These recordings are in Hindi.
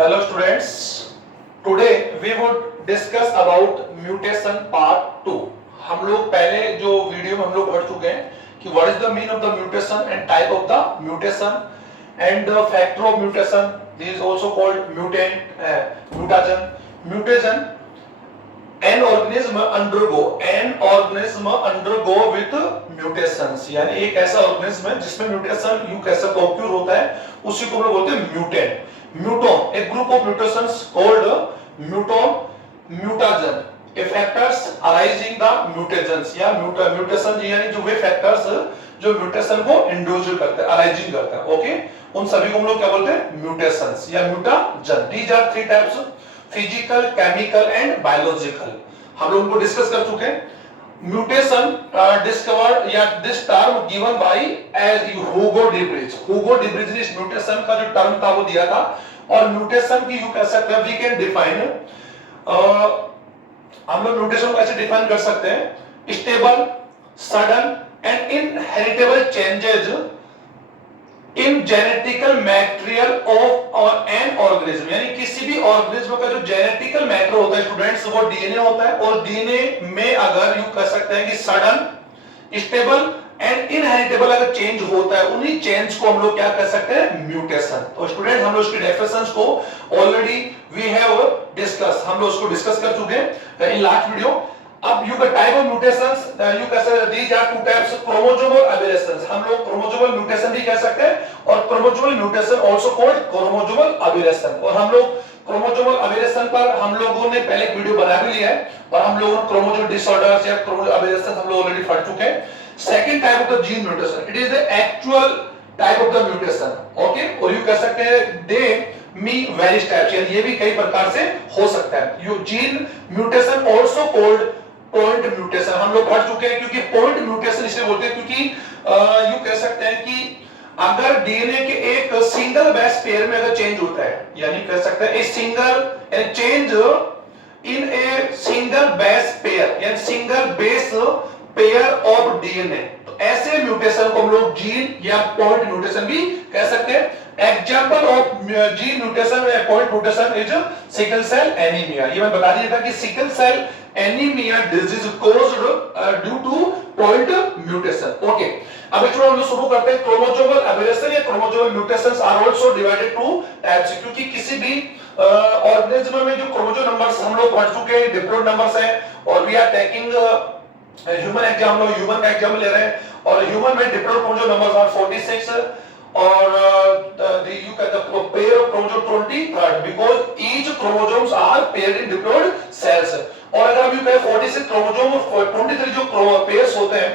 Hello students. Today we would discuss about mutation part 2. हम लोग पहले जो वीडियो में हम लोग पढ़ चुके हैं कि what is the mean of the mutation and type of the mutation and the factor of mutation. This is also called mutant, mutagen. Mutation. An organism undergo with mutations. यानी एक ऐसा ऑर्गेनिज्म है जिसमें म्यूटेशन यू कैसे ऑक्यूर होता है उसी को हम लोग बोलते हैं mutant. म्यूटोन a group of mutations called mutagen. A factors arising the mutagens या mutation यानी जो वे फैक्टर्स जो म्यूटेशन को इंड्यूस करते हैं अराइजिंग करते हैं. ओके, उन सभी को हम लोग क्या बोलते हैं म्यूटेशंस या mutagen. These are three types: physical, chemical and biological. हम लोग उनको डिस्कस कर चुके हैं. म्यूटेशन डिस्कवर्ड या this term given by as Hugo de Vries. Hugo de Vries ने इस म्यूटेशन का जो टर्म था वो दिया था. और म्यूटेशन की यू कह सकते हैं वी कैन डिफाइन, हम लोग म्यूटेशन को ऐसे डिफाइन कर सकते हैं: stable, sudden and inheritable changes in genetical material of an organism. यानी किसी भी ऑर्गेनिज्म का जो जेनेटिकल मैटर होता है स्टूडेंट्स वो डीएनए होता है. और डीएनए में अगर यू कह सकते हैं कि सडन, स्टेबल एंड इनहेरिटेबल अगर चेंज होता है, उन्हीं चेंज को हम लोग क्या कह सकते हैं म्यूटेशन. तो स्टूडेंट हम लोग इसकी डेफिनेशंस को ऑलरेडी वी हैव डिस्कस, हम लोग उसको डिस्कस कर चुके हैं इन लास्ट वीडियो. अब यू का टाइप ऑफ म्यूटेशंस यू कह सकते हैं these are two types: chromosomal aberrations. हम लोग क्रोमोसोमल म्यूटेशन भी कह सकते हैं और chromosomal mutation also called chromosomal aberration. और हम लोग क्रोमोसोमल एबेरेशन पर हम लोगों ने पहले एक वीडियो बना भी लिया है और हम लोगों ने क्रोमोसोमल डिसऑर्डर्स या क्रोमोसोमल एबेरेशन हम लोग ऑलरेडी पढ़ चुके हैं. Second type of the gene mutation, it is the actual type of the mutation. Okay, और यू कह सकते हैं दे मी वेरियस टाइप्स, यानी ये भी कई प्रकार से हो सकता है. You gene mutation also called point mutation. हम लोग पढ़ चुके हैं क्योंकि पॉइंट म्यूटेशन इसे बोलते हैं क्योंकि यू कह सकते हैं कि अगर डीएनए के एक सिंगल बेस पेयर में अगर चेंज होता है, यानी कह सकते हैं a single change in a single base pair यानी single base pair of DNA, तो ऐसे म्यूटेशन को हम लोग जीन या पॉइंट म्यूटेशन भी कह सकते हैं. एग्जांपल ऑफ जीन म्यूटेशन या point mutation is sickle cell anaemia. ये मैं बता दिया था कि sickle cell anaemia disease caused due to point mutation. Okay, अब इसमें हम लोग शुरू करते हैं. क्रोमोसोमल एबेरेशन या chromosomal mutations are also divided two types. क्योंकि किसी भी ऑर्गेनिज्म में जो क्रोमोसोम नंबर्स हम लोग पढ़ चुके हैं डिफरेंट नंबर्स हैं. और we are taking human example, human का एग्जाम्पल ले रहे हैं. और ह्यूमन में डिफरेंट क्रोमोसोम नंबर्स आर 46 और you get the pair of chromosome 23rd because each chromosomes are paired in diploid cells. और अगर हम यू कहें 46 क्रोमोसोम और 23 जो पेयर्स होते हैं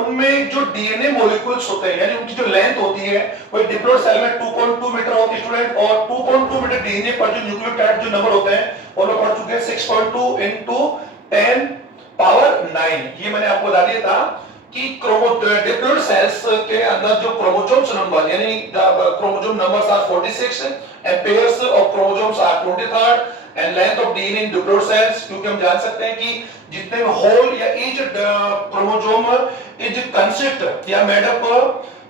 उनमें जो डीएनए मॉलिक्यूल्स होते हैं यानी उनकी जो लेंथ होती है वो डिप्लॉइड सेल में 2.2 मीटर होती है स्टूडेंट. और 2.2 मीटर डीएनए पर जो न्यूक्लियोटाइड जो नंबर होते हैं वो लोग पढ़ चुके हैं 6.2 into 10 पावर 9. ये मैंने आपको बता दिया था कि डिप्लॉइड सेल्स के अंदर जो क्रोमोसोम्स नंबर यानी chromosome numbers are 46 and pairs of chromosomes are 23rd and length of DNA in diploid cells. क्योंकि हम जान सकते हैं कि जितने होल या ईच क्रोमोसोम इज कंसिस्ट या made up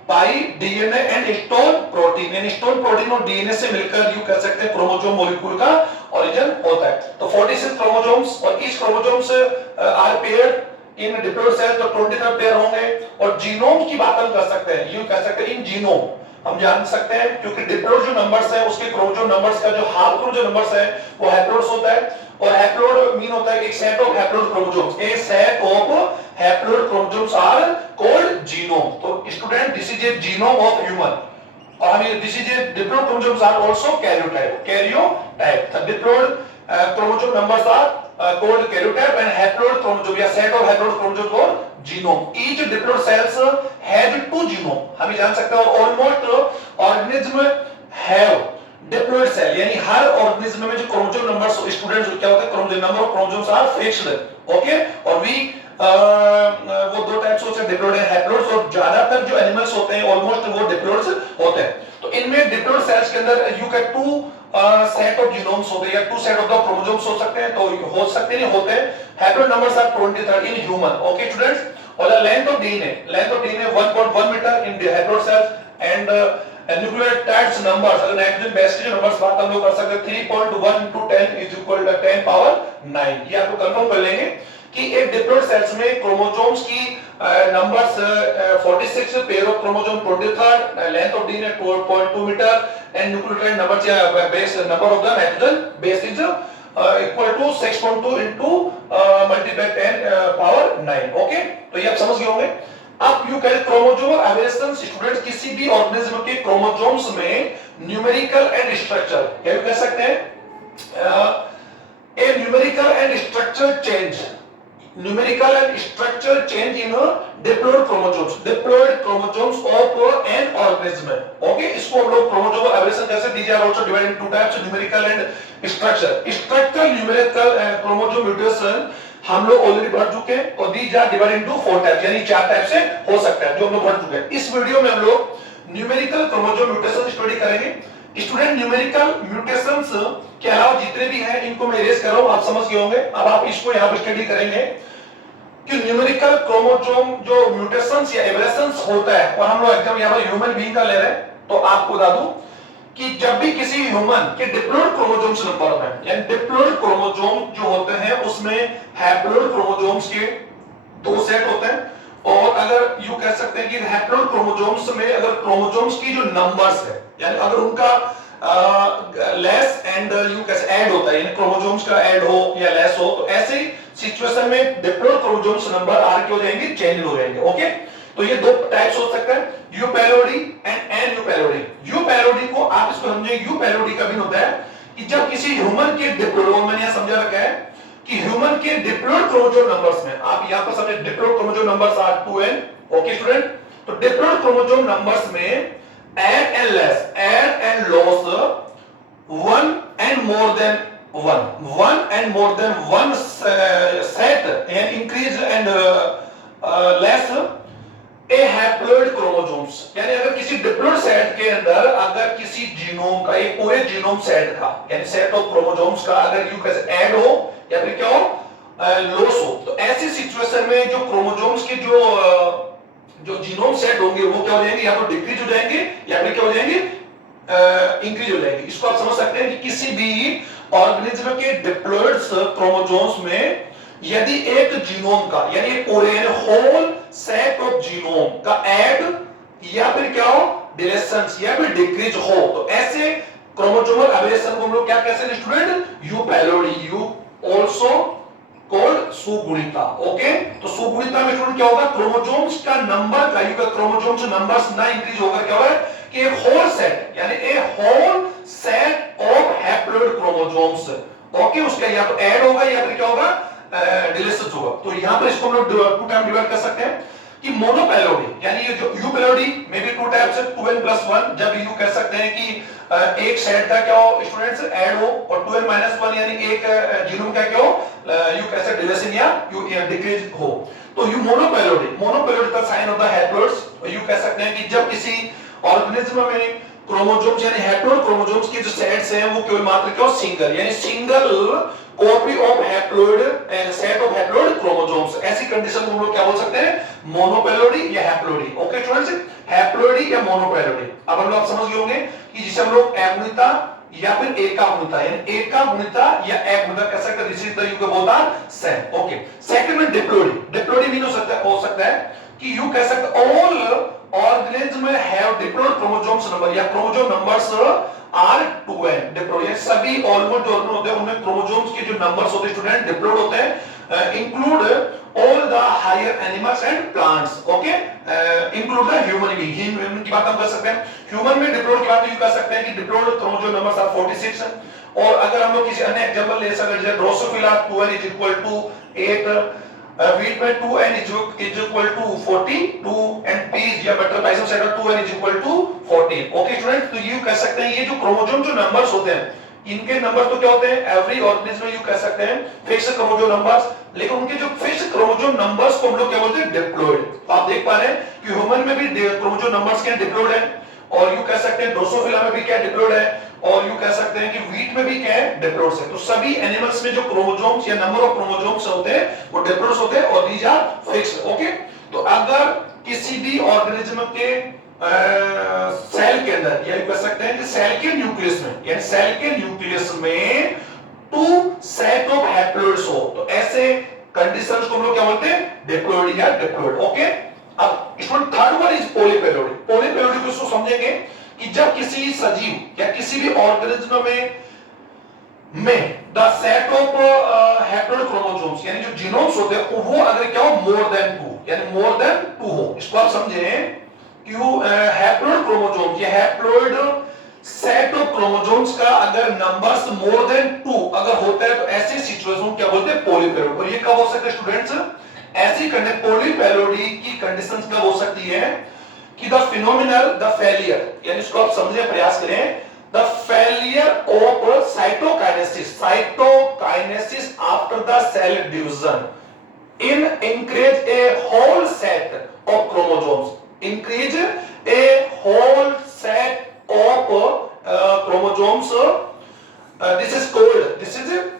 by DNA and histone protein. यानी हिस्टोन प्रोटीन और डीएनए से मिलकर यू कह सकते हैं क्रोमोसोम मॉलिक्यूल का ओरिजिन होता है. तो 46 क्रोमोसोम्स और each chromosomes are paired in diploid cell, तो 23 पेयर होंगे. और जीनोम की बात हम कर सकते हैं, यू कह सकते हैं इन जीनोम हम जान सकते हैं क्योंकि डिप्लॉइड जो नंबर्स है उसके क्रोमोसोम नंबर्स का जो हाफ क्रोमोसोम नंबर्स है वो हैप्लोइड्स होता है. और हैप्लोइड मीन होता है एक set of haploid chromosomes. A set of haploid chromosomes are called genome. तो student this is a genome of human. और हमें this is a diploid chromosomes are also karyotype. The diploid chromosome numbers are called karyotype and haploid chromosome या set of haploid chromosome called genome. Each diploid cells has two genome. हम ये जान सकते हैं. और almost organism have diploid cell यानी हर organism में जो chromosome numbers स्टूडेंट्स क्या होता है chromosome number of chromosomes are fixed. Okay, और we वो दो टाइप्स होते हैं डिप्लॉइड एंड हैप्लोइड्स. और ज्यादातर जो एनिमल्स होते हैं ऑलमोस्ट वो डिप्लॉइड्स होते हैं. तो इनमें डिप्लॉइड सेल्स के अंदर you can two set of genomes होते हैं या two set of the chromosomes हो सकते हैं. तो हो सकते नहीं होते हैं. Haploid numbers are 23rd in human. Okay students, और the length of DNA 1.1 metre in haploid cells and nucleotides numbers, अगर नाइट्रोजन बेस के जो नंबर्स बात हम लोग कर सकते हैं 3.1 into 10 is equal to 10 power 9। ये आपको कंफर्म कर लेंगे कि एक डिप्लॉइड सेल्स में क्रोमोसोम्स की numbers 46 pair of chromosome 23 length of DNA 2.2 metre and nucleotide number या base number of the nitrogen base is equal to 6.2 into multiply 10 power 9। Okay, तो ये आप समझ गए होंगे। अब यू कह क्रोमोसोमल एवेरिएशन स्टूडेंट किसी भी ऑर्गेनिज्म के क्रोमोसोम्स में न्यूमेरिकल एंड स्ट्रक्चर, क्या कह सकते हैं a numerical and structural change, numerical and structural change in diploid chromosomes of an organism। Okay, इसको हम लोग क्रोमोसोमल एवेरिएशन कैसे दीजिए, are also divided into types, numerical and structural numerical chromosome mutation हम लोग ऑलरेडी पढ़ चुके हैं और these are divided into 4 types, यानी 4 टाइप से हो सकता है जो हम लोग पढ़ चुके हैं। इस वीडियो में हम लोग न्यूमेरिकल क्रोमोसोम म्यूटेशन स्टडी करेंगे। स्टूडेंट न्यूमेरिकल म्यूटेशंस के अलावा जितने भी हैं इनको मैं इरेज कर रहा हूं, आप समझ गए होंगे। अब आप इसको यहां पर स्टडी करेंगे कि न्यूमेरिकल क्रोमोसोम जो म्यूटेशंस या एवरेशंस होता है, और हम लोग एकदम यहां पर ह्यूमन बीइंग का ले रहे हैं, तो आपको बता दूं कि जब भी किसी ह्यूमन के डिप्लॉइड क्रोमोसोम्स नंबर होते हैं, यानी डिप्लॉइड क्रोमोसोम जो होते हैं उसमें हैप्लॉइड क्रोमोसोम्स के 2 सेट होते हैं, और अगर यू कह सकते हैं कि हैप्लॉइड क्रोमोसोम्स में अगर क्रोमोसोम्स की जो नंबर्स है, यानी अगर उनका लेस एंड यू कैसे ऐड होता है, यानी क्रोमोसोम्स का ऐड हो या लेस हो, तो ऐसे सिचुएशन में डिप्लॉइड क्रोमोसोम्स नंबर आर के हो जाएंगे, चेंज हो जाएंगे। ओके, तो ये 2 टाइप्स हो सकते हैं, यूपैलोडी एंड एनयूपैलोडी। यूपैलोडी को आप इसको समझे, यूपैलोडी का भी होता है कि जब किसी ह्यूमन के डिप्लॉइड, मैंने यहां समझा रखा है कि ह्यूमन के डिप्लॉइड क्रोमोसोम नंबर्स में, आप यहां पर समझे diploid chromosome numbers are 2n। Okay student, तो डिप्लॉइड क्रोमोसोम नंबर्स में add and loss 1 and more than one set and increase and less a haploid chromosomes। यानी अगर किसी डिप्लॉइड सेट के अंदर अगर किसी जीनोम का, एक पूरे जीनोम सेट का, यानी सेट ऑफ क्रोमोसोम्स का अगर यू कैसे ऐड हो या फिर क्या हो, लॉस हो, तो ऐसी सिचुएशन में जो क्रोमोसोम्स के जो जीनोम सेट होंगे वो क्या हो जाएंगे, या तो डिक्रीज हो जाएंगे या फिर क्या हो जाएंगे, इंक्रीज हो जाएंगे। इसको आप समझ सकते हैं कि किसी भी ऑर्गेनिज्म के डिप्लॉइड क्रोमोसोम्स में यदि एक जीनोम का, यानी पूरे होल सेट ऑफ जीनोम का ऐड या फिर क्या हो, डिलेशंस या फिर डिक्रीज हो, तो ऐसे क्रोमोसोमल एवेरिएशन को हम लोग क्या कहते हैं student, euploidy, you also called सुगुणिता। ओके, तो सुगुणिता में स्टूडेंट क्या होगा, क्रोमोसोम्स का नंबर का, यू का क्रोमोसोम्स नंबर्स ना इंक्रीज होकर क्या होगा कि एक होल सेट, यानी a whole set of haploid chromosomes, okay, उसका या तो ऐड होगा या फिर क्या होगा, डिलीशन होगा। तो यहां पर इसको हम लोग 2 टाइम डिवाइड कर सकते हैं कि मोनोपैलोडी, यानी ये जो यूपैलोडी में भी 2 टाइप्स है, 2n+1, जब यू कह सकते हैं कि एक सेट का क्या हो स्टूडेंट्स ऐड हो, और 2n-1 यानी एक जीनोम का क्या हो, यू कह सकते डिलीशन या यू डिक्रीज हो, तो यू मोनोपैलोडी का साइन होता है हैप्लॉइड्स। यू कह सकते हैं कि जब किसी ऑर्गेनिज्म में क्रोमोसोम्स यानी हैप्लॉइड क्रोमोसोम्स की जो सेट्स हैं वो केवल मात्र क्या हो, सिंगल, यानी single copy of haploid set of haploid chromosomes, ऐसी कंडीशन को हम लोग क्या बोल सकते हैं, मोनोपैलोडी या हैप्लॉइडी। ओके स्टूडेंट्स, हैप्लॉइडी या मोनोपैलोडी। अब हम लोग समझ गए होंगे कि जिसे हम लोग अगुणिता या फिर एकागुणिता, यानी एकागुणिता या अगुणिता कह सकते हैं, दिस इज द यू का बोलता सेम। ओके, सेकंड में डिप्लॉइडी मीन हो सकता है कि यू कह सकते all organism have diploid chromosomes number या chromosome numbers are 2n। Diploid सभी ऑलमोस्ट जो होते हैं उनमें क्रोमोसोम्स के जो नंबर्स होते हैं स्टूडेंट डिप्लॉइड होते हैं, include all the higher animals and plants. Okay, include the human being, human की बात हम कर सकते हैं, ह्यूमन में डिप्लॉइड की बात यू कर सकते हैं कि डिप्लॉइड क्रोमोसोम नंबर्स आर 46। और अगर हम लोग किसी अन्य एग्जांपल ले सकते हैं, जैसे Drosophila 2n is equal to 8, wheat में 2n is equal to 42 and peas या butterflies set 2n is equal to 14। Okay student, तो ये कह सकते हैं ये जो क्रोमोसोम जो नंबर्स होते हैं इनके नंबर तो क्या होते हैं, एवरी ऑर्गेनिज्म में यू कह सकते हैं फिक्स्ड क्रोमोसोम नंबर्स, लेकिन उनके जो फिक्स्ड क्रोमोसोम नंबर्स को हम लोग क्या बोलते हैं, डिप्लॉइड। तो आप देख पा रहे हैं कि ह्यूमन में भी क्रोमोसोम नंबर्स क्या डिप्लॉइड है, और यू कह सकते हैं ड्रोसोफिला में भी क्या डिप्लॉइड है, और यू कह सकते हैं कि व्हीट में भी क्या है, डिप्लॉइड है। तो सभी एनिमल्स में जो क्रोमोसोम्स या नंबर ऑफ क्रोमोसोम्स होते हैं वो डिप्लॉइड होते हैं और दीज आर फिक्स्ड। ओके, तो अगर किसी भी ऑर्गेनिज्म के सेल के अंदर, या कह सकते हैं कि सेल के न्यूक्लियस में, यानी सेल के न्यूक्लियस में टू सेट ऑफ हैप्लोइड्स हो, तो ऐसे कंडीशंस को हम लोग क्या बोलते हैं, डिप्लॉइड या डिप्लॉइड। ओके, अब स्टूडेंट थर्ड वन इज पॉलीपेलोइड। पॉलीपेलोइड को इसको समझेंगे कि जब किसी सजीव या किसी भी ऑर्गेनिज्म में the set of haploid chromosomes, यानी जो जीनोम्स होते हैं वो अगर क्या हो, मोर देन टू, यानी मोर देन टू हो, इसको आप समझें कि हैप्लोइड क्रोमोसोम्स या हैप्लोइड सेट ऑफ क्रोमोसोम्स का अगर नंबर्स मोर देन टू अगर होता है तो ऐसी सिचुएशन क्या बोलते हैं, पॉलीपेलोइड। और ये कब हो सकता है स्टूडेंट्स, ऐसी पॉलीपेलोइडी की कंडीशंस कब हो सकती है कि द फिनोमिनल द फेलियर, यानी इसको आप समझने का प्रयास करें, the failure of cytokinesis after the cell division increase a whole set of chromosomes, increase a whole set of chromosomes, this is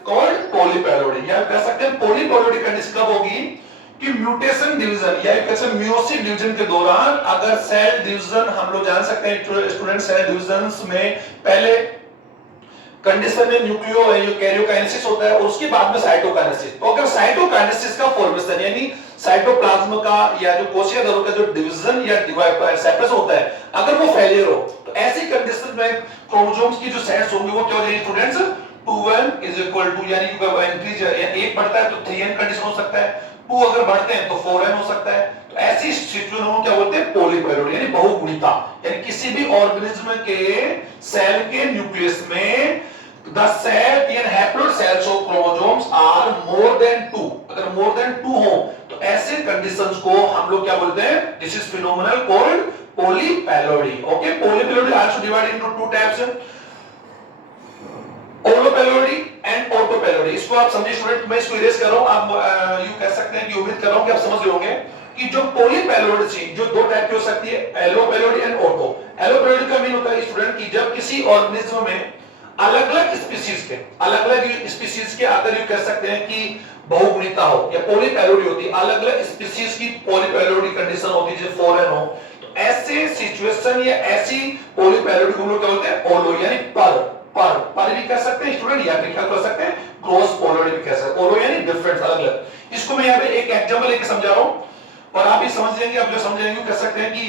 called polyploidy। या कह सकते हैं polyploidy कंडीशन कब होगी कि म्यूटेशन डिवीजन या कैसे म्यूसिक डिवीजन के दौरान अगर सेल डिवीजन, हम लोग जान सकते हैं स्टूडेंट सेल डिवीजन में पहले कंडीशन में न्यूक्लियो कैरियोकाइनेसिस होता है और उसके बाद में साइटोकाइनेसिस। तो अगर साइटोकाइनेसिस का फॉर्मेशन यानी साइटोप्लाज्म का या जो कोशिका दलों का जो डिवीजन या सेपरेशन होता है, अगर वो फेलियर हो तो ऐसी कंडीशन में क्रोमोसोम्स की जो सेट्स होंगे वो क्या हो जाएंगे स्टूडेंट्स, 2n = 2, यानी इंक्रीज एक बढ़ता है तो 3n कंडीशन हो सकता है, 2 अगर बढ़ते हैं तो 4n हो सकता है। तो ऐसी सिचुएशन को क्या बोलते हैं, पॉलीपेलोइड यानी बहुगुणिता, यानी किसी भी ऑर्गेनिज्म के सेल के न्यूक्लियस में the set in haploid cells of chromosomes are more than 2, अगर more than 2 हो तो ऐसे कंडीशंस को हम लोग क्या बोलते हैं, this is phenomenon called polyploidy। okay, polyploidy also divided into two types, allopolyploidy and autopolyploidy. इसको आप समझिए स्टूडेंट, मैं इसको इरेज कर रहा हूं, आप यूं कह सकते हैं कि उम्मीद कर रहा हूं कि आप समझ रहे होंगे कि जो पॉलीपैलोइड थी जो दो टाइप की हो सकती है, एलोपैलोइडी एंड ऑटो। एलोपैलोइडी का मीन होता है स्टूडेंट कि जब किसी ऑर्गेनिज्म में अलग-अलग स्पीशीज के अगर यूं कह सकते हैं कि बहुगुणिता हो या पॉलीपैलोइडी होती है, अलग-अलग स्पीशीज की पॉलीपैलोइडी कंडीशन होती है जैसे 4n हो, तो ऐसे सिचुएशन या ऐसी पॉलीपैलोइडी को हम लोग क्या बोलते हैं, ओलो यानी पर भी कह सकते हैं स्टूडेंट, या फिर क्या कह सकते हैं क्रॉस पोलैरिटी भी कह सकते हैं। ओलो यानी डिफरेंट, अलग-अलग। इसको मैं यहां पे एक एग्जांपल लेके समझा रहा हूं और आप ये समझ लेंगे, आप जो समझेंगे कह सकते हैं कि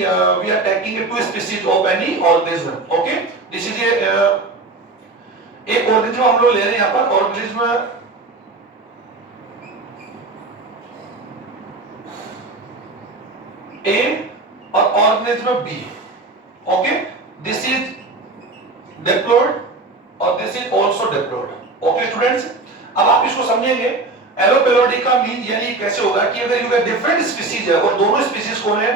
we are taking two species of any organism. Okay, this is एक ऑर्गेनिज्म हम लोग ले रहे हैं यहां पर, ऑर्गेनिज्म ए और organism B. Okay, this is diploid और this is also diploid. Okay students, अब आप इसको समझेंगे एलोपैलोइडी का मीन यानी कैसे होगा कि अगर यू डिफरेंट स्पीशीज है और दोनों स्पीशीज कौन है,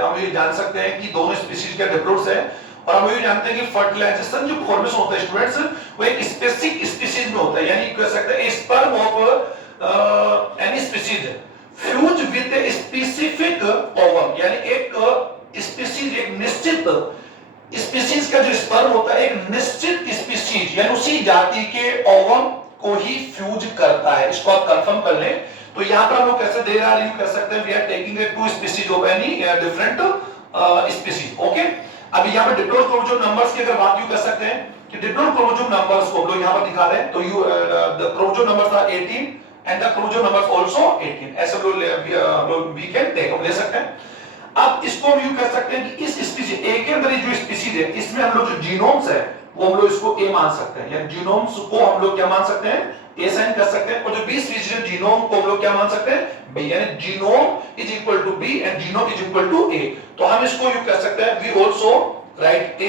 हम ये जान सकते हैं कि दोनों स्पीशीज क्या डिप्लॉइड्स है, और हम ये जानते हैं कि फर्टिलाइजेशन जो फॉर्मेशन होता है स्टूडेंट्स वो एक स्पेसिफिक स्पीशीज में होता है, यानी कह सकते हैं sperm of any species fuse with a specific ovum, यानी एक स्पीशीज एक निश्चित स्पीशीज का जो स्पर्म होता है एक निश्चित स्पीशीज यानी उसी जाति के ओवम को ही फ्यूज करता है। इसको आप कंफर्म कर लें। तो यहां पर हम लोग कैसे दे रहा है, कह सकते हैं we are taking a two species of any different species. Okay, अब यहां पर डिप्लॉइड क्रोमोसोम नंबर्स की अगर बात यूं कर सकते हैं कि डिप्लॉइड क्रोमोसोम नंबर्स को हम लोग यहां पर दिखा रहे हैं, तो you the chromosome numbers are 18 and the chromosome numbers also 18, ऐसे लोग वी कैन टेक, हम ले सकते हैं। अब इसको हम यूं कह सकते हैं कि इस स्पीशीज ए के अंदर जो स्पीशीज है इसमें हम लोग जो जीनोम्स है वो हम लोग इसको ए मान सकते हैं, यानी जीनोम्स को हम लोग क्या मान सकते हैं, ए साइन कर सकते हैं, और जो बी स्पीशीज है जीनोम को हम लोग क्या मान सकते हैं, बी, यानी genome is equal to B and genome is equal to A. तो हम इसको यूं कह सकते हैं we also write A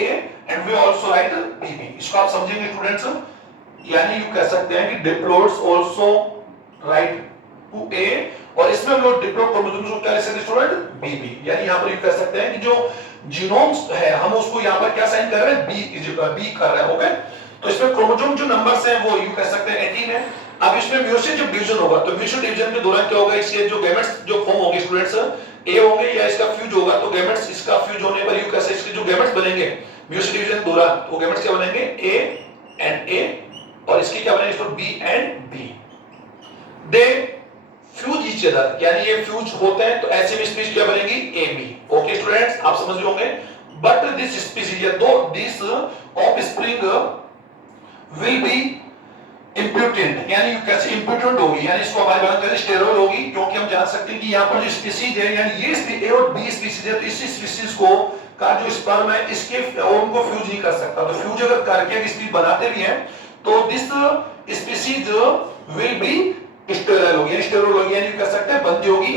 and we also write B. इसको आप समझेंगे स्टूडेंट्स, यानी यूं कह सकते हैं कि डिप्लॉइड्स आल्सो राइट टू ए, और इसमें हम लोग डिप्लॉइड क्रोमोसोम्स को क्या लिख सकते हैं स्टूडेंट, बीबी, यानी यहां पर यूं कह सकते हैं कि जो जीनोम्स है हम उसको यहां पर क्या साइन कर रहे हैं, बी कर रहे हैं। ओके, तो इसमें क्रोमोसोम जो नंबर्स हैं वो यूं कह सकते हैं 18 है। अब इसमें म्यूसिक जब डिवीजन होगा तो म्यूसिक डिवीजन के दौरान क्या होगा, इसके जो गैमेट्स जो फॉर्म होंगे स्टूडेंट्स ए होंगे या इसका फ्यूज होगा, तो गैमेट्स इसका फ्यूज होने पर यूं कैसे इसके जो गैमेट्स बनेंगे म्यूसिक डिवीजन के दौरान, तो गैमेट्स क्या बनेंगे ए एंड ए, और इसके क्या बनेंगे तो B and B. They fuse each other, यानी ये फ्यूज होते हैं तो ऐसे में स्पीशीज क्या बनेगी, ए बी। ओके स्टूडेंट्स, आप समझ रहे होंगे। but this species, though this offspring will be इम्प्यूटेंट, यानी कैसे इम्प्यूटेंट होगी, यानी इसको हमारे बात करें स्टेरॉइड होगी, क्योंकि हम जान सकते हैं कि यहाँ पर जो स्पीसीज है, यानी ये ए और बी स्पीसीज है, तो इस स्पीसीज को का जो स्पर्म है इसके ओम को फ्यूज नहीं कर सकता, तो फ्यूज अगर करके स्पीसीज बनाते भी हैं तो this species will be steroid होगी, स्टेरॉइड होगी, यानी कह सकते हैं बंदी होगी,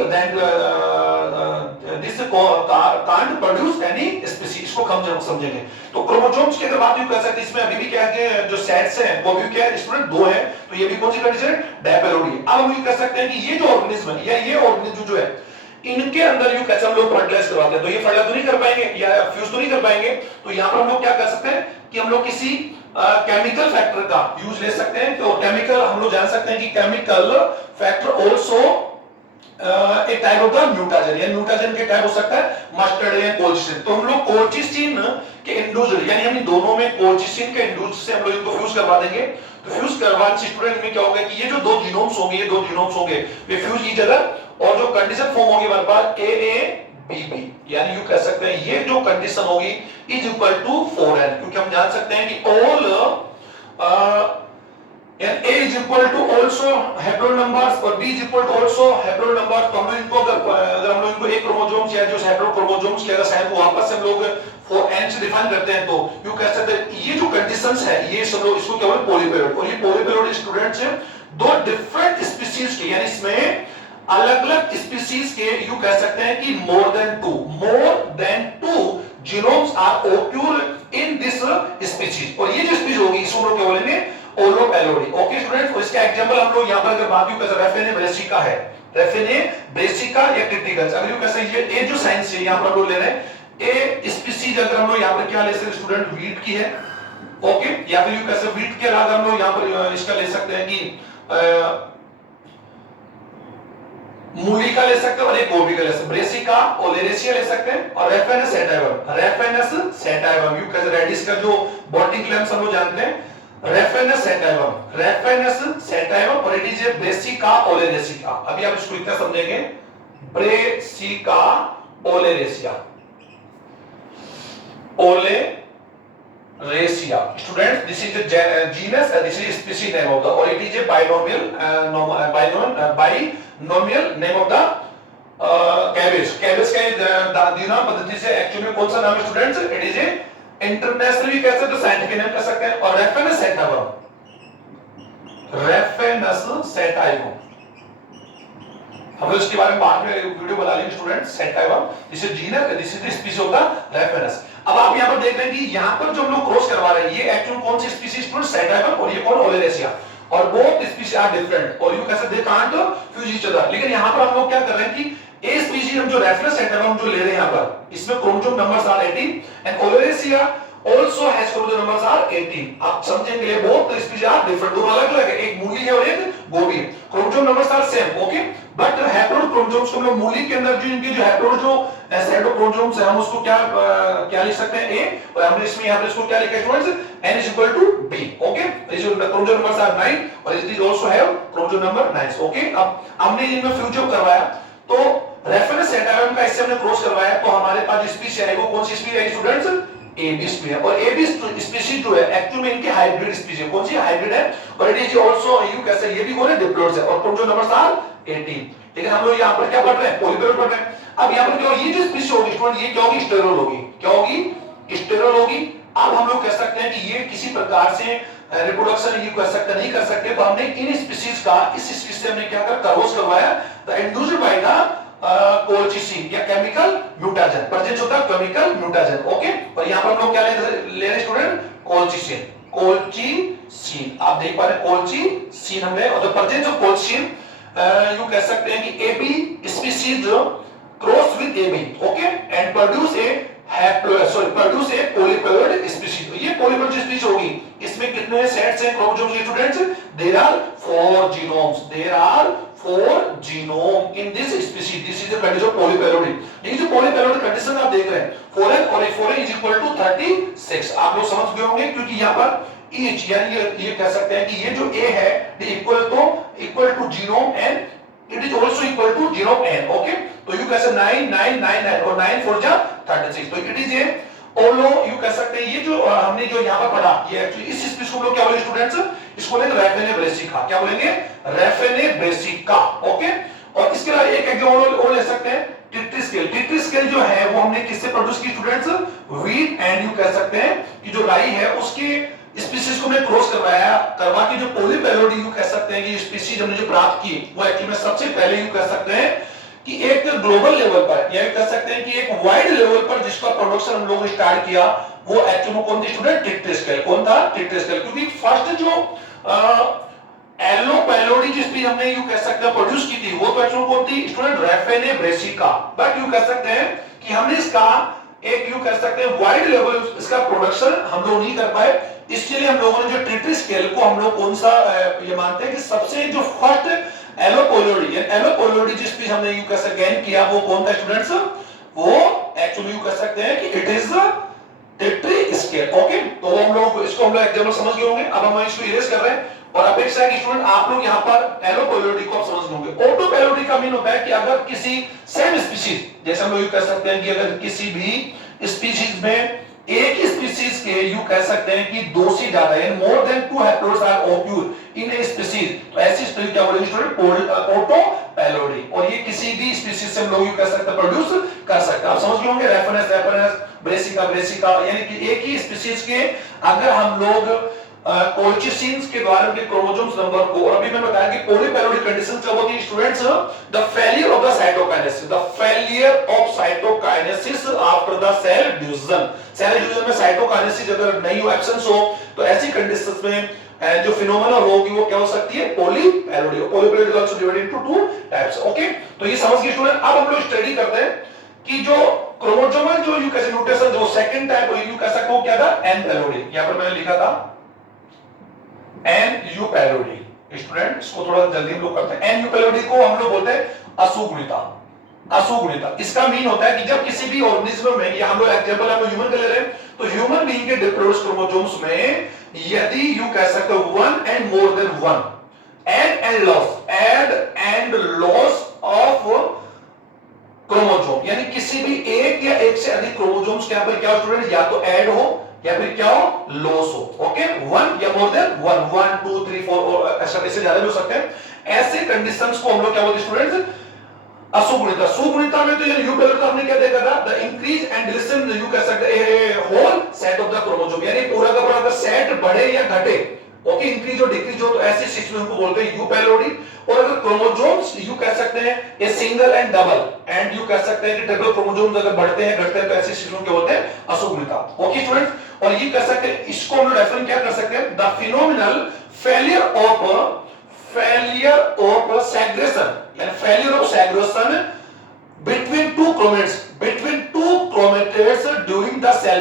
this can't produce any species, इसको हम समझेंगे। तो क्रोमोसोम्स की अगर बात कह सकते हैं, इसमें अभी भी क्या है, जो सेट्स हैं वो भी क्या है स्टूडेंट दो है, तो ये भी कौन सी कंडीशन है, डायपैलोडी। अब हम ये कह सकते हैं कि ये जो ऑर्गेनिज्म है या ये ऑर्गेनिज्म जो है इनके अंदर यू कैसे हम लोग फर्टिलाइज करवाते हैं, तो ये फर्टिलाइज तो नहीं कर पाएंगे या फ्यूज तो नहीं कर पाएंगे, तो यहां पर हम लोग क्या कर सकते हैं कि हम लोग किसी केमिकल फैक्टर का यूज ले सकते हैं। तो केमिकल हम लोग जान सकते हैं कि केमिकल फैक्टर आल्सो एक टाइप होता है म्यूटाजन, या म्यूटाजन के टाइप हो सकता है मस्टर्ड या कोल्चिसिन, तो हम लोग कोल्चिसिन के इंड्यूस्ड, यानी हम दोनों में कोल्चिसिन के इंड्यूस्ड से हम लोग इनको फ्यूज करवा देंगे, तो फ्यूज करवाने से स्टूडेंट में क्या होगा कि ये जो दो जीनोम्स होंगे, ये दो जीनोम्स होंगे वे फ्यूज की जगह, और जो कंडीशन फॉर्म होगी हमारे पास AABB, यानी यू कह सकते हैं ये जो कंडीशन होगी इज इक्वल टू 4n, क्योंकि हम जान सकते हैं कि all and A is equal to also haplon numbers और B is equal to also haplon numbers, तो हम लोग इनको अगर हम लोग इनको एक क्रोमोसोम्स या जो हैप्लो क्रोमोसोम्स के अगर साइन को वापस से हम लोग 4n से डिफाइन करते हैं, तो यू कह सकते हैं ये जो कंडीशंस है ये सब लोग इसको क्या बोलते हैं पॉलीपेरोड, और ये पॉलीपेरोड स्टूडेंट्स हैं दो डिफरेंट स्पीशीज के, यानी इसमें अलग-अलग स्पीशीज के यू कह सकते हैं कि more than two genomes are occur in this species, और ये जो स्पीशीज होगी इसको हम लोग क्या बोलेंगे ओलोपैलोडी। ओके स्टूडेंट्स, तो इसका एग्जांपल हम लोग यहां पर अगर बात कर रेफेने ब्रेसिका है, रेफेने ब्रेसिका या क्रिटिकल्स, अगर यू कैसे ये जो साइंस है यहां पर हम लोग ले रहे हैं ए स्पीशीज, अगर हम लोग यहां पर क्या ले सकते हैं स्टूडेंट वीट की है, ओके, या फिर यू कैसे वीट के अलावा हम लोग यहां पर इसका ले सकते हैं कि मूली का ले सकते हैं और एक गोभी का ले सकते हैं, ब्रेसिका ओलेरेसिया ले सकते हैं, और रेफेनस सेटाइवम यू कैसे रेडिस का जो बॉटिंग क्लेम्स हम लोग जानते हैं रेफेनस सेटाइवम और it is a Brassica oleracea. अभी आप इसको इतना समझेंगे, Brassica oleracea student, this is the genus, this is species name of the, और it is a binomial name of the cabbage का दादीना पद्धति से एक्चुअली में कौन सा नाम है students, it is A internationally कैसे तो साइंटिफिक नेम कह सकते हैं, और रेफेनस सेटाइवम हम लोग इसके बारे में बाद में वीडियो बना लेंगे student, sativum this is genus, this is the species of the Raphanus. अब आप यहां पर देख रहे हैं कि यहां पर जो हम लोग क्रॉस करवा रहे हैं ये एक्चुअल कौन सी स्पीशीज स्टूडेंट, सेटाइवम, और ये कौन ओलेरेसिया, और बोथ स्पीशीज आर डिफरेंट और यू कैसे they can't fuse each other, लेकिन यहां पर हम लोग क्या कर रहे हैं कि ए स्पीशीज हम जो रेफरेंस सेटाइवम जो ले रहे हैं यहां पर इसमें chromosome numbers are 18 and oleracea also has chromosome numbers are 18। आप समझेंगे both स्पीशीज आर डिफरेंट, दोनों अलग-अलग है, एक मूली है और एक गोभी है, chromosome numbers are same, okay, but haploid chromosomes को हम लोग मूली के अंदर जो इनके जो हैप्लोइड जो सेटो क्रोमोसोम्स है हम उसको क्या लिख सकते हैं ए, और हमने इसमें यहां पे इसको क्या लिखा है students, n is equal to b, okay, this chromosome numbers are 9 और it is also have chromosome number 9, okay. अब हमने इनमें फ्यूज करवाया तो रेफरेंस सेटाइवम का इससे हमने क्रॉस करवाया, तो हमारे पास जो स्पीशीज है वो कौन सी स्पीशीज है स्टूडेंट्स, AB स्पीशीज है, और AB स्पीशीज जो है एक्चुअल में इनकी हाइब्रिड स्पीशीज है, कौन सी हाइब्रिड है, और इट इज आल्सो यू कैसे ये भी कौन है डिप्लॉइड्स है, और क्रोमोसोम नंबर्स आर 18, लेकिन हम लोग यहां पर क्या पढ़ रहे हैं पॉलीपेरोड पढ़ रहे हैं। अब यहां पर क्या ये जो स्पीशीज होगी स्टूडेंट ये क्या होगी स्टेरॉइड होगी, क्या होगी स्टेरॉइड होगी। अब हम लोग कह सकते हैं कि ये किसी प्रकार से रिप्रोडक्शन ये कर सकते नहीं कर सकते, तो हमने इन स्पीशीज का इस स्पीशीज से हमने क्या कर क्रॉस करवाया, तो इंड्यूस्ड बाय द कोल्चिसिन या केमिकल म्यूटाजन, प्रेजेंस होता है केमिकल म्यूटाजन, ओके, और यहां पर हम लोग क्या ले रहे स्टूडेंट कोल्चिसिन, आप देख पा रहे हैं कोल्चिसिन हमने, और द प्रेजेंस ऑफ कोल्चिसिन यू कह सकते हैं कि AB species cross with AB, okay, and produce a polyploid species. ये पॉलीपेरोड स्पीशीज होगी, इसमें कितने सेट्स हैं क्रोमोसोम्स के students, there are 4 genome in this species, this is the condition of polyploidy. ये जो पॉलीपेरोड कंडीशन आप देख रहे हैं 4n और 4n इज इक्वल टू 36, आप लोग समझ गए होंगे, क्योंकि यहां पर ईच यानी ये कह सकते हैं कि ये जो A है equal to genome n, it is also equal to genome n, okay, तो यू कैसे 9 9 9 9 और 9 4 जा 36, तो इट इज ए ओलो यू कह सकते हैं, ये जो हमने जो यहाँ पर पढ़ा, ये एक्चुअली इस स्पीच को हम लोग क्या बोले स्टूडेंट्स, इसको बोलेंगे रैफेने ब्रेसिका। क्या बोलेंगे? रैफेने ब्रेसिका। ओके, और इसके अलावा एक एग्जांपल और ले सकते हैं, टिट्रिस्केल। टिट्रिस्केल जो है वो हमने किससे प्रोड्यूस की स्टूडेंट्स? व्हीट एंड यू कह सकते हैं कि जो राई है उसके स्पीशीज को हमने क्रॉस करवा के जो पोलीपेलोडी यू कह सकते हैं कि स्पीशीज हमने जो प्राप्त की, वो एक्चुअली में सबसे पहले यू कह सकते हैं कि एक ग्लोबल लेवल पर, या कह सकते हैं कि एक वाइड लेवल पर जिसका प्रोडक्शन हम लोगों ने स्टार्ट किया, वो एक्चुअली में कौन थी स्टूडेंट? टिट्रिस्केल। कौन था? टिट्रिस्केल। क्योंकि फर्स्ट जो एलोपेलोडी जिस भी हमने यू कह सकते हैं प्रोड्यूस की थी, वो तो एक्चुअली कौन थी स्टूडेंट? रैफेने ब्रेसिका। बट यू कह सकते हैं कि हमने इसका एक यू कह सकते हैं वाइड लेवल इसका प्रोडक्शन हम लोग नहीं कर पाए, इसलिए हम लोगों ने जो टिट्रिस्केल को हम लोग कौन सा ये मानते हैं कि सबसे जो फर्स्ट एलोपोलोडी जिस भी हमने यू कह सकते गेन किया, वो कौन था स्टूडेंट्स? वो एक्चुअली यू कह सकते हैं कि इट इज टेट्रिस्केल। ओके, तो हम लोग इसको हम लोग एग्जांपल समझ गए होंगे। अब हम इसको इरेज कर रहे हैं और अपेक्षा है कि स्टूडेंट आप लोग यहां पर एलोपोलोडी को आप समझ लोगे। ऑटोपेलोडी का मीन होता है कि अगर किसी सेम स्पीशीज, जैसे हम लोग यू कह सकते हैं कि अगर किसी भी स्पीशीज में एक ही स्पीशीज के यू कह सकते हैं कि दो से ज्यादा यानी more than two haploids are occur in a species, तो ऐसी स्पीशीज क्या बोलेंगे स्टूडेंट? ऑटोपेलोडी। और ये किसी भी स्पीशीज से हम लोग यू कह सकते हैं प्रोड्यूस कर सकते हैं। आप समझ गए होंगे रेफरेंस ब्रेसिका ब्रेसिका, यानी कि एक ही स्पीशीज के अगर हम लोग कोएफिशिएंट्स के द्वारा उनके क्रोमोसोम्स नंबर को, और अभी मैंने बताया कि पॉलीपेलोडिक कंडीशंस कब होती है students? The failure of the cytokinesis, the failure of cytokinesis after the cell division. Cell division में साइटोकाइनेसिस अगर नहीं हो, एब्सेंस हो, तो ऐसी कंडीशंस में जो फिनोमेना होगी वो क्या हो सकती है? Polyploidy. Polyploidy is also divided into two types. Okay, तो ये समझ गए स्टूडेंट। अब हम लोग स्टडी करते हैं कि जो क्रोमोसोमल जो यू कैसे म्यूटेशन जो सेकंड टाइप यू कह सकते हो क्या था? एनपेलोडी। यहां पर मैंने लिखा था एनयूपेलोडी। स्टूडेंट इसको थोड़ा जल्दी हम लोग करते हैं। एनयूपेलोडी को हम लोग बोलते हैं असुगुणिता। असुगुणिता इसका मीन होता है कि जब किसी भी ऑर्गेनिज्म में, या हम लोग एग्जांपल हम ह्यूमन का ले रहे हैं, तो ह्यूमन बीइंग के डिप्लोइड क्रोमोसोम्स में यदि यू कह सकते हो one and more than one add and loss of chromosome, यानी किसी भी एक या एक से अधिक क्रोमोसोम्स के यहां पर क्या हो स्टूडेंट? या तो ऐड हो या फिर क्या हो? लॉस हो। ओके, वन या मोर देन वन, 1 2 3 4 और ऐसे ज्यादा भी हो सकते हैं। ऐसे कंडीशंस को हम लोग क्या बोलते हैं स्टूडेंट्स? असुगुणिता। सुगुणिता में तो ये यू पहले तो हमने क्या देखा था? The increase and deletion you कह सकते हैं whole set of the chromosome, यानी पूरा का पूरा अगर सेट बढ़े या घटे, ओके, इंक्रीज और डिक्रीज हो, तो ऐसी सिचुएशन को बोलते हैं यूपेलोडी। और अगर क्रोमोसोम्स यू कह सकते हैं ये single and double and you कह सकते हैं कि ट्रिपल क्रोमोसोम्स अगर बढ़ते हैं घटते हैं, तो ऐसी सिचुएशन को बोलते हैं असुगुणिता। ओके स्टूडेंट्स, और ये कह सकते हैं, इसको हम लोग रेफर क्या कर सकते हैं? The phenomenal failure of segregation, यानी failure of segregation between two chromatids during the cell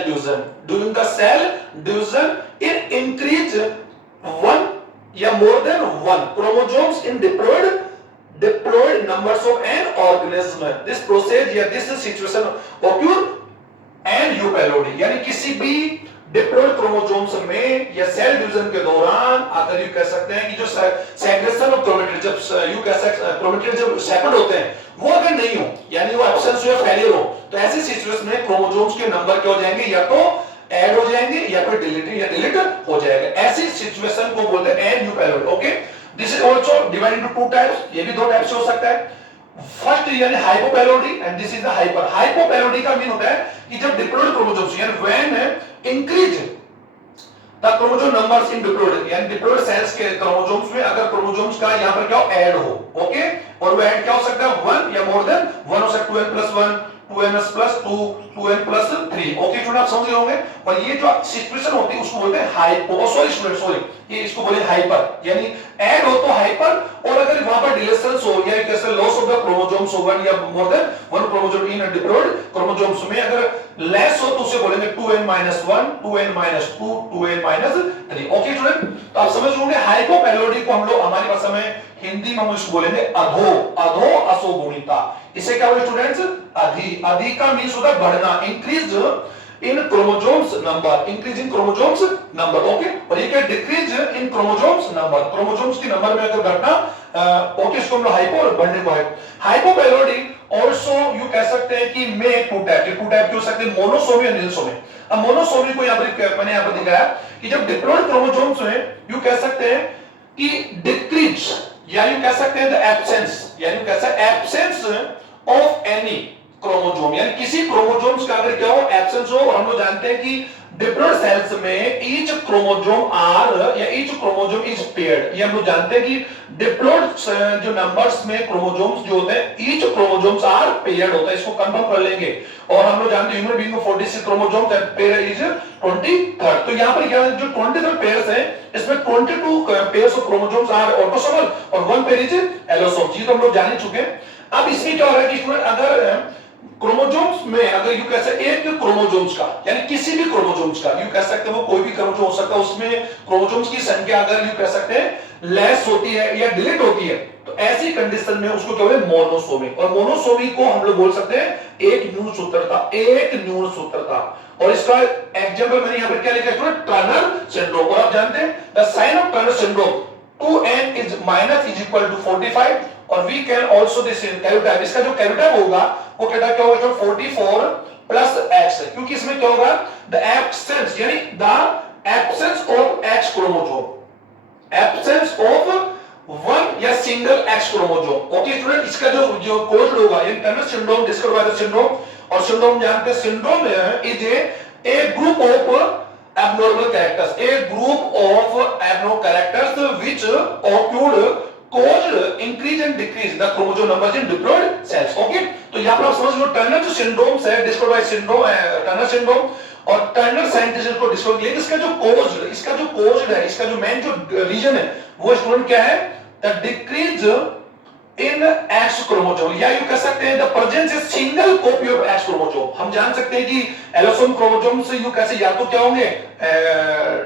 division in increase one या more than one chromosomes in diploid numbers of an organism. This process या this situation occur and eupelody, यानी किसी भी डिप्लॉइड क्रोमोसोम्स में या सेल डिवीजन के दौरान अगर यू कह सकते हैं कि जो सेग्रेशन ऑफ क्रोमेटिड, जब यू कह सकते हैं क्रोमेटिड जब सेपरेट होते हैं, वो अगर नहीं हो, यानी वो एब्सेंस हो या फेलियर हो, तो ऐसी सिचुएशन में क्रोमोसोम्स के नंबर क्या हो जाएंगे? या तो ऐड हो जाएंगे या फिर डिलीट हो जाएगा। ऐसी सिचुएशन को बोलते हैं aneuploidy. Okay, this is also divided into two types. ये भी दो टाइप से हो सकता है। फर्स्ट यानी hypoploidy and this is the hyper. Hypoploidy का मीन होता है कि जब डिप्लॉइड क्रोमोसोम्स यानी when increase the chromosome numbers in diploid, यानी डिप्लॉइड सेल्स के क्रोमोसोम्स में अगर क्रोमोसोम्स का यहां पर क्या हो? ऐड हो। ओके, और वो ऐड क्या हो सकता है? 1 या मोर देन 1 हो सकता है, 2n + 1 2ns + 2 2n + 3। Okay student, आप समझ गए होंगे। और ये जो सिचुएशन होती है उसको बोलते हैं हाइपो, सॉरी ये इसको बोले हाइपर, यानी ऐड हो तो हाइपर, और अगर वहां पर डिलीशंस हो या कैसे लॉस ऑफ द क्रोमोसोम्स हो 1 या मोर देन 1 क्रोमोसोम इन डिप्लॉइड क्रोमोसोम्स में अगर लेस हो तो उसे बोलेंगे 2n - 1 2n - 2 2n - 3। Okay student, तो आप समझ होंगे हाइपोपेलोडी को हम लोग हमारी भाषा में हिंदी में हम इसको बोलेंगे अधो असुगुणिता। इसे क्या बोले स्टूडेंट्स? अधि का मींस होता है बढ़ना, increase in chromosomes number, increase in chromosomes number. Okay, और ये क्या? Decrease in chromosomes number, chromosomes के नंबर में अगर घटना। ओके, इसको हम लोग हाइपो और बढ़ने को है। हाइपोपेलोडी ऑल्सो यू कह सकते हैं कि मे टू टाइप, ये टू टाइप हो सकते हैं, मोनोसोमी और निलसोमी। अब मोनोसोमी को यहां पर मैंने यहां पर दिखाया कि जब डिप्लॉयड क्रोमोसोम्स में यू कह सकते हैं कि डिक्रीज, या यू कह सकते हैं द एब्सेंस, यानी कैसा एब्सेंस ऑफ एनी क्रोमोसोम, यानी किसी क्रोमोसोम्स का अगर क्या हो एब्सेंस हो। और हम लोग जानते हैं कि डिप्लॉयड सेल्स में ईच क्रोमोसोम आर या ईच क्रोमोसोम इज पेयर्ड, ये हम लोग जानते हैं कि डिप्लॉयड जो नंबर्स में क्रोमोसोम्स जो होते हैं ईच क्रोमोसोम्स आर पेयर्ड होता है, इसको कंफर्म कर लेंगे। और हम लोग जानते हैं ह्यूमन बीइंग को 46 chromosomes and pair is 23rd। तो यहां पर क्या है जो 23 पेयर्स है इसमें 22 pairs of chromosomes are autosomal और 1 पेयर इज एलोसोम, जी तो हम लोग जान ही चुके हैं। अब इसमें क्या हो रहा है कि स्टूडेंट अगर क्रोमोसोम्स में अगर यू कह सकते एक क्रोमोसोम्स का यानी किसी भी क्रोमोसोम्स का यू कह सकते हैं वो कोई भी क्रोमोसोम हो सकता है, उसमें क्रोमोसोम्स की संख्या अगर यू कह सकते हैं लेस होती है या डिलीट होती है तो ऐसी कंडीशन में उसको क्या बोलते हैं मोनोसोमी। और मोनोसोमी को हम लोग बोल सकते हैं एक न्यून सूत्रता, एक न्यून सूत्रता। और इसका एग्जांपल मैंने यहां पर क्या लिखा है टर्नर सिंड्रोम। और आप जानते हैं the sign of Turner syndrome 2n is minus is equal to 45 और we can also this कैरोटाइप, इसका जो कैरोटाइप होगा वो क्या होगा 44 प्लस x, क्योंकि इसमें क्या होगा द एब्सेंस यानी the absence of x chromosome, absence of one या single x chromosome. Okay student, इसका जो कोड होगा ये Turner syndrome discover by the syndrome. और सिंड्रोम जानते हैं syndrome is a group of abnormal characters, a group of abnormal characters which occurred caused increase and decrease the chromosome numbers in diploid cells। Okay, तो यहां पर आप समझ लो टर्नर जो सिंड्रोम्स है discover by syndrome, Turner syndrome और टर्नर साइंटिस्ट को डिस्कवर किया। इसका जो कोज्ड है, इसका जो मेन जो रीजन है वो स्टूडेंट क्या है the decrease in x chromosome, या यू कह सकते हैं the presence is single copy of X chromosome. हम जान सकते हैं कि एलोसोम क्रोमोसोम से यू कैसे या तो क्या होंगे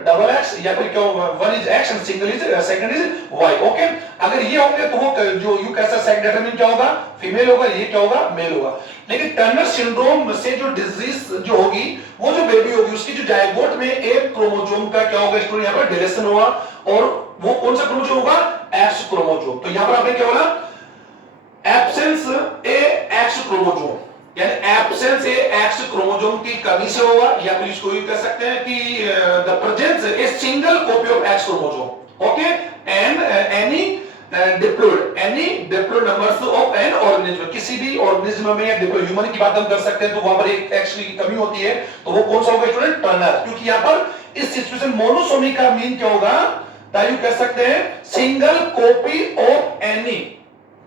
डबल एक्स या फिर क्या होगा one is X and single is second is Y. Okay, अगर ये होंगे तो वो जो यू कैसा सेक्स डिटरमिन क्या होगा फीमेल होगा, ये क्या होगा मेल होगा। लेकिन टर्नर सिंड्रोम से जो डिजीज जो होगी वो जो बेबी होगी उसकी जो जायगोट में एक क्रोमोसोम का क्या होगा स्टूडेंट यहां पर डिलीशन होगा और वो कौन सा क्रोमोसोम होगा एक्स क्रोमोसोम। तो यहां पर आपने क्या बोला एब्सेंस ए एक्स क्रोमोसोम, यानी एब्सेंस ए एक्स क्रोमोसोम की कमी से होगा, या फिर इसको ये कह सकते हैं कि the presence a single copy of X chromosome. Okay, and any diploid numbers of an organism, किसी भी ऑर्गेनिज्म में या डिप्लॉयड ह्यूमन की बात हम कर सकते हैं तो वहां पर एक एक्स की कमी होती है तो वो कौन सा होगा स्टूडेंट टर्नर, क्योंकि यहां पर इस सिचुएशन मोनोसोमी का मीन क्या होगा ताकि कह सकते हैं single copy of any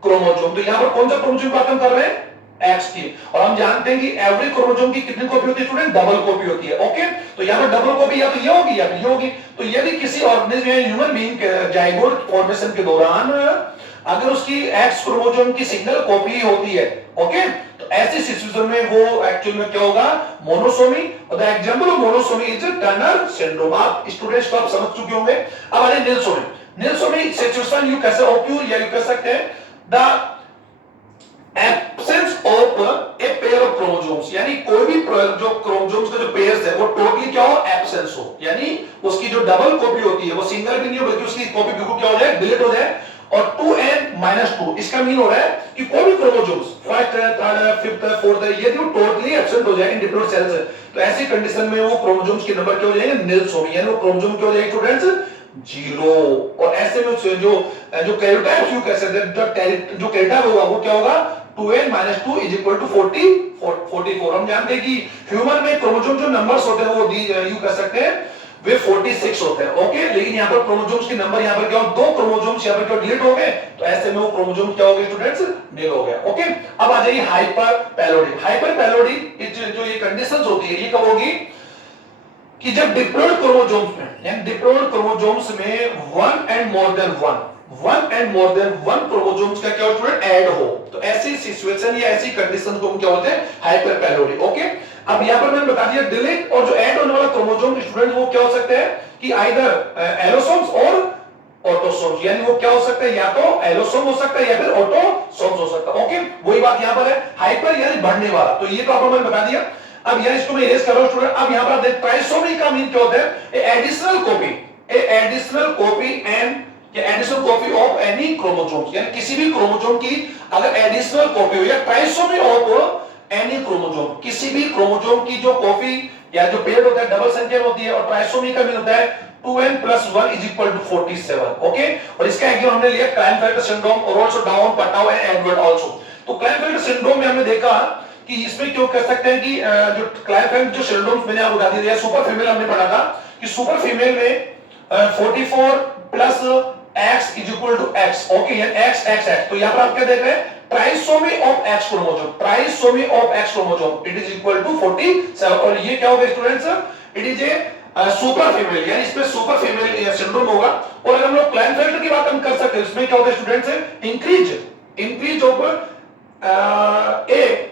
chromosome. तो यहां पर कौन सा क्रोमोसोम की बात हम कर रहे हैं एक्स की, और हम जानते हैं कि एवरी क्रोमोसोम की कितनी कॉपी होती है स्टूडेंट डबल कॉपी होती है। ओके, तो यहां पर डबल कॉपी या तो ये होगी या ये होगी। तो यदि किसी ऑर्गेनिज्म या ह्यूमन बीइंग जाइगोट फॉर्मेशन के दौरान अगर उसकी एक्स क्रोमोसोम की सिंगल कॉपी होती है, ओके, तो ऐसी सिचुएशन में वो एक्चुअल में क्या होगा मोनोसोमी। और the example of monosomy is Turner syndrome. आप स्टूडेंट्स को आप समझ चुके होंगे। अब आ रहे निलसोमी सिचुएशन यू कैसे ऑक्यूर या यू कह सकते हैं the absence of a pair of chromosomes, यानी कोई भी जो क्रोमोसोम्स का जो पेयर्स है वो टोटली क्या हो एब्सेंस हो, यानी उसकी जो डबल कॉपी होती है वो सिंगल भी नहीं हो बल्कि उसकी कॉपी बिल्कुल क्या हो जाए डिलीट हो जाए। और 2n-2 इसका मीन हो रहा है कि कोई भी क्रोमोसोम्स फर्स्ट है, थर्ड है, फिफ्थ है, फोर्थ है यदि वो टोटली एब्सेंट हो जाए इन डिप्लॉयड सेल्स है तो ऐसी कंडीशन में वो क्रोमोसोम्स के नंबर क्या हो जाएंगे निलसोमी, यानी वो क्रोमोसोम क्या हो जाएंगे स्टूडेंट्स जीरो। और ऐसे में जो कैरियोटाइप यू कह सकते हैं जो कैरियोटाइप होगा वो क्या होगा 2n-2 इज इक्वल टू 44। हम जानते हैं कि ह्यूमन में क्रोमोसोम जो नंबर्स होते हैं वो यू कह सकते हैं वे 46 होते हैं। ओके, लेकिन यहाँ पर क्रोमोसोम्स के नंबर यहाँ पर क्या हो दो क्रोमोसोम्स यहाँ पर क्या डिलीट हो गए तो ऐसे में वो क्रोमोसोम क्या हो गए स्टूडेंट्स नील हो गया। ओके, अब आ जाइए हाइपरपैलोडी। हाइपरपैलोडी जो ये कंडीशंस होती है ये कब होगी कि जब डिप्लॉयड क्रोमोसोम्स में यानी डिप्लॉयड क्रोमोसोम्स में one and more than one chromosomes का क्या स्टूडेंट ऐड हो तो ऐसी सिचुएशन या ऐसी कंडीशन को हम क्या बोलते हैं हाइपरपैलोडी। ओके, अब यहां पर मैंने बता दिया डिलीट और जो ऐड होने वाला क्रोमोसोम स्टूडेंट वो क्या हो सकते हैं कि आइदर एलोसोम्स और ऑटोसोम्स, यानी वो क्या हो सकता है या तो एलोसोम हो सकता है या फिर ऑटोसोम्स हो सकता है। ओके, वही बात यहां पर है हाइपर यानी बढ़ने वाला, तो ये तो आपको मैंने बता दिया। अब यार इसको मैं इरेज कर रहा हूं स्टूडेंट। अब यहां पर आप देख ट्राइसोमी का मीन क्या होता है additional copy and additional additional copy of any chromosome, यानी किसी भी क्रोमोसोम की अगर एडिशनल कॉपी हो, या ट्राइसोमी ऑफ एनी क्रोमोसोम, किसी भी क्रोमोसोम की जो कॉपी या जो पेयर होता है डबल संख्या में होती है, और ट्राइसोमी का मीन होता है 2n + 1 = 47। ओके, और इसका एग्जांपल हमने लिया क्लाइनफेल्टर सिंड्रोम, और also down Patau and Edward also. तो क्लाइनफेल्टर सिंड्रोम में हमने देखा कि इसमें क्यों कह सकते हैं कि जो क्लाइनफेल्टर जो सिंड्रोम मैंने आपको बता दिया, सुपर फीमेल हमने पढ़ा था कि सुपर फीमेल में 44 + x = x। ओके, यानी x x x। तो यहां पर आप क्या देख रहे हैं, trisomy of x chromosome, trisomy of x chromosome it is equal to 47। और ये क्या होगा students, it is a super female, यानी इसमें सुपर फीमेल सिंड्रोम होगा। और अगर हम लोग क्लाइनफेल्टर की बात हम कर सकते हैं, इसमें क्या होता है students, increase of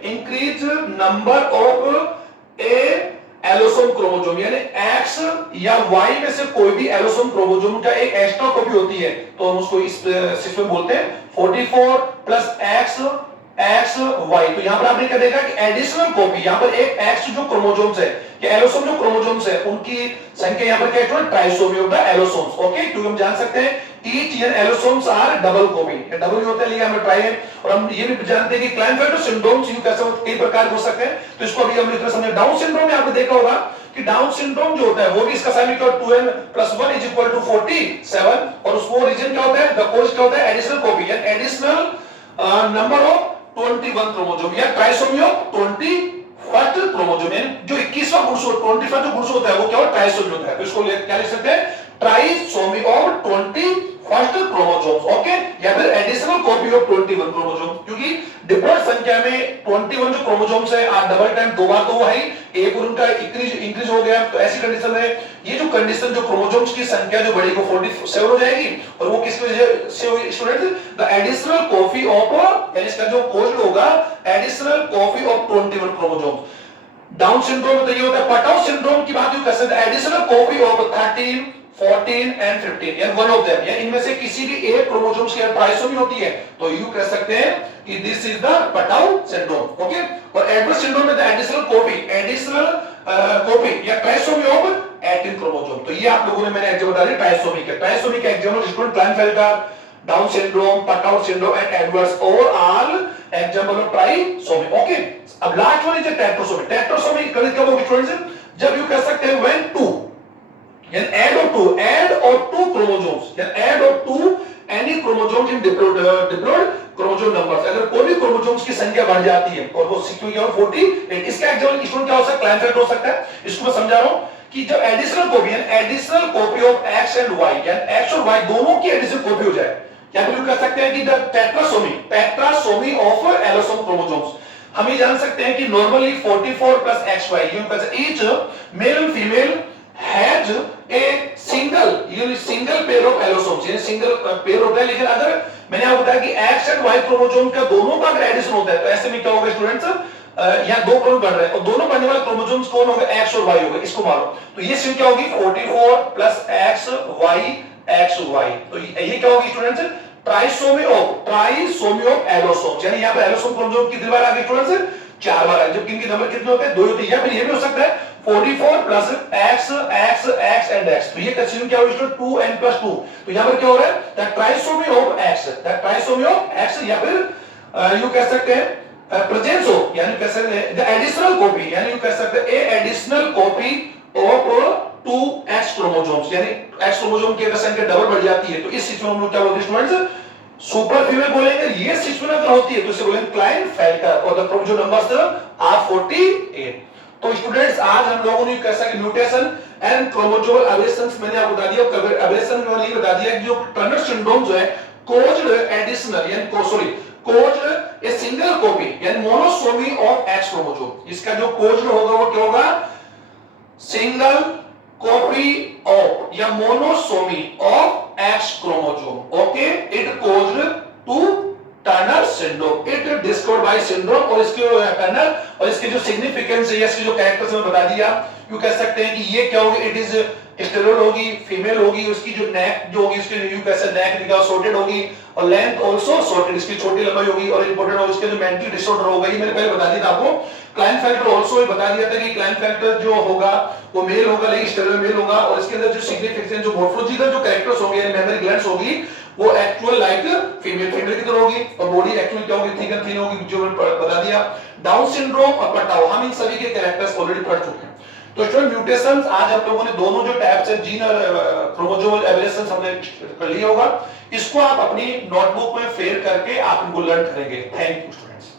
increase number of A allosome chromosome, यानी X या Y में से कोई भी एलोसोम क्रोमोसोम का एक एक्स्ट्रा कॉपी होती है, तो हम उसको इस सिस्टम में बोलते हैं 44 + X Y। तो यहां पर आपने क्या देखा कि एडिशनल कॉपी, यहां पर एक X जो क्रोमोसोम्स है या एलोसोम जो क्रोमोसोम्स है उनकी संख्या यहां पर क्या है, trisomy of the allosomes. Okay, क्योंकि हम जान सकते हैं each and allosomes are double copy, double ही होता है, लेकिन हम ट्राई है। और हम ये भी जानते हैं कि क्लाइनफेल्टर सिंड्रोम कैसे कई प्रकार हो सकते हैं, तो इसको अभी हम इतना समझे। डाउन सिंड्रोम में आपने देखा होगा कि डाउन सिंड्रोम जो होता है वो भी इसका साइन क्या 2n + 1 = 47, और उसको रीजन क्या होता है, द कोज क्या होता है, एडिशनल कॉपी या एडिशनल नंबर ऑफ 21 क्रोमोसोम या ट्राइसोमी ऑफ 21 क्रोमोसोम, यानी जो 21वां गुणसूत्र 21 जो गुणसूत्र होता है वो क्या होता है, ट्राइसोमी होता है। तो इसको क्या लिख सकते हैं, ट्राइसोमी ऑफ 21 क्रोमोसोम्स। ओके, या फिर एडिशनल कॉपी ऑफ 21 क्रोमोसोम, क्योंकि डिफरेंट संख्या में 21 जो क्रोमोसोम्स है आप डबल टाइम दो बार तो वो है ही, एक और उनका इंक्रीज हो गया। तो ऐसी कंडीशन में ये जो कंडीशन जो क्रोमोसोम्स की संख्या जो बढ़ेगी वो 47 हो जाएगी, और वो किस वजह से हुई student, the additional copy of, यानी इसका जो कोड होगा additional copy of 21 chromosomes. Down syndrome में तो ये होता है। पटाउ सिंड्रोम की बात कर सकते हैं, एडिशनल कॉपी ऑफ 13 14 एंड 15, यानी वन ऑफ देम, यानी इनमें से किसी भी एक क्रोमोसोम्स की ट्राइसोमी होती है तो यू कह सकते हैं कि this is the Patau syndrome. Okay, और एडवर्ड सिंड्रोम में द एडिशनल कॉपी या ट्राइसोमी ऑफ 18 क्रोमोसोम। तो ये आप लोगों ने मैंने एग्जांपल बता दिया ट्राइसोमी का example student Klinefelter, Down syndrome, Patau syndrome and Edwards और all example of trisomy. Okay, अब last one is tetrasomy. Tetrasomy कब होगी स्टूडेंट्स, जब यू कह सकते हैं when two, and add of two chromosomes, add of two any chromosomes in diploid chromosome numbers, अगर कोई भी क्रोमोसोम्स की संख्या बढ़ जाती है और वो क्या 48, इसका एग्जांपल स्टूडेंट क्या हो सकता है, क्लाइनफेल्टर हो सकता है। इसको मैं समझा रहा हूं कि जब additional copy of x and y, यानी x और y दोनों की एडिशनल कॉपी हो जाए, या फिर कह सकते हैं कि the tetrasomy of allosome chromosomes. हम ये जान सकते हैं कि normally 44 + xy, each male and female has a single pair of allosomes, यानी सिंगल पेयर होता है। लेकिन अगर मैंने आपको बताया कि x एंड y क्रोमोसोम का दोनों का अगर एडिशन होता है तो ऐसे में क्या होगा स्टूडेंट्स, यहाँ दो क्रोमोसोम बढ़ रहे हैं और दोनों बढ़ने वाले क्रोमोसोम्स कौन होंगे, x और y होंगे, इसको मारो। तो ये सिंग क्या होगी 44 + xy, तो ये क्या होगी स्टूडेंट्स, ट्राइसोमी ऑफ एलोसोम, यानी यहाँ पर एलोसोम क्रोमोसोम कितनी बार आ गई स्टूडेंट्स, 4 बार आ गई, जबकि इनके नंबर कितने होते हैं, 2 होते हैं। या फिर ये भी हो सकता है 44 + x एंड x, तो ये कंसीडर क्या होगा स्टूडेंट 2n + 2। तो यहां पर क्या हो रहा है, द ट्राइसोमी ऑफ x, या फिर यू कह सकते हैं प्रेजेंस ऑफ, यानी कह सकते हैं द एडिशनल कॉपी, यानी यू कह सकते हैं ए additional copy of 2x chromosomes, यानी x क्रोमोसोम की अगर संख्या डबल बढ़ जाती है तो इस सिचुएशन में हम लोग क्या बोलते हैं स्टूडेंट्स, सुपर फीमेल बोलेंगे। ये सिचुएशन अगर होती है तो इसे बोलेंगे क्लाइनफेल्टर, और द क्रोमोसोम नंबर्स आर 48। तो स्टूडेंट्स आज हम लोगों ने कैसा कि म्यूटेशन एंड क्रोमोसोमल एबरेशंस मैंने आपको बता दिया, एबरेशन मैंने ये बता दिया कि जो टर्नर सिंड्रोम जो है कोज्ड एडिशनल यानी कोज्ड ए सिंगल कॉपी यानी मोनोसोमी ऑफ एक्स क्रोमोसोम, इसका जो कोज्ड होगा वो क्या होगा, सिंगल कॉपी ऑफ या monosomy of X chromosome. Okay, it caused to Turner syndrome, it discovered by syndrome, और इसके टर्नर और इसके जो सिग्निफिकेंस है, इसके जो कैरेक्टर्स मैं बता दिया। यू कह सकते हैं कि ये क्या होगी, इट इज स्टेरॉइड होगी, फीमेल होगी, उसकी जो नेक जो होगी उसकी यू कैसे नेक दिखा सॉर्टेड होगी, और लेंथ आल्सो सॉर्टेड, इसकी छोटी लंबाई होगी, और इंपॉर्टेंट होगी इसके जो मेंटल डिसऑर्डर होगा, ये मैंने पहले बता दिया था आपको। क्लाइनफेल्टर आल्सो ये बता दिया था कि क्लाइनफेल्टर जो होगा वो मेल होगा, लेकिन स्टेरॉइड मेल होगा, और इसके अंदर जो सिग्निफिकेंस जो मोर्फोलॉजिकल जो कैरेक्टर्स होंगे, मेमोरी ग्लैंड्स होगी, वो एक्चुअल लाइक फीमेल की तरह होगी और बॉडी एक्चुअल क्या होगी, थिक एंड थिन होगी, जो मैंने बता दिया। डाउन सिंड्रोम और पटाओ, हम इन सभी के कैरेक्टर्स ऑलरेडी पढ़ चुके हैं। तो स्टूडेंट म्यूटेशंस आज हम लोगों ने दोनों जो टाइप्स है जीन और क्रोमोसोमल एबरेशंस हमने कर लिया होगा, इसको आप अपनी नोटबुक में फेर करके आप इनको लर्न करेंगे। Thank you students.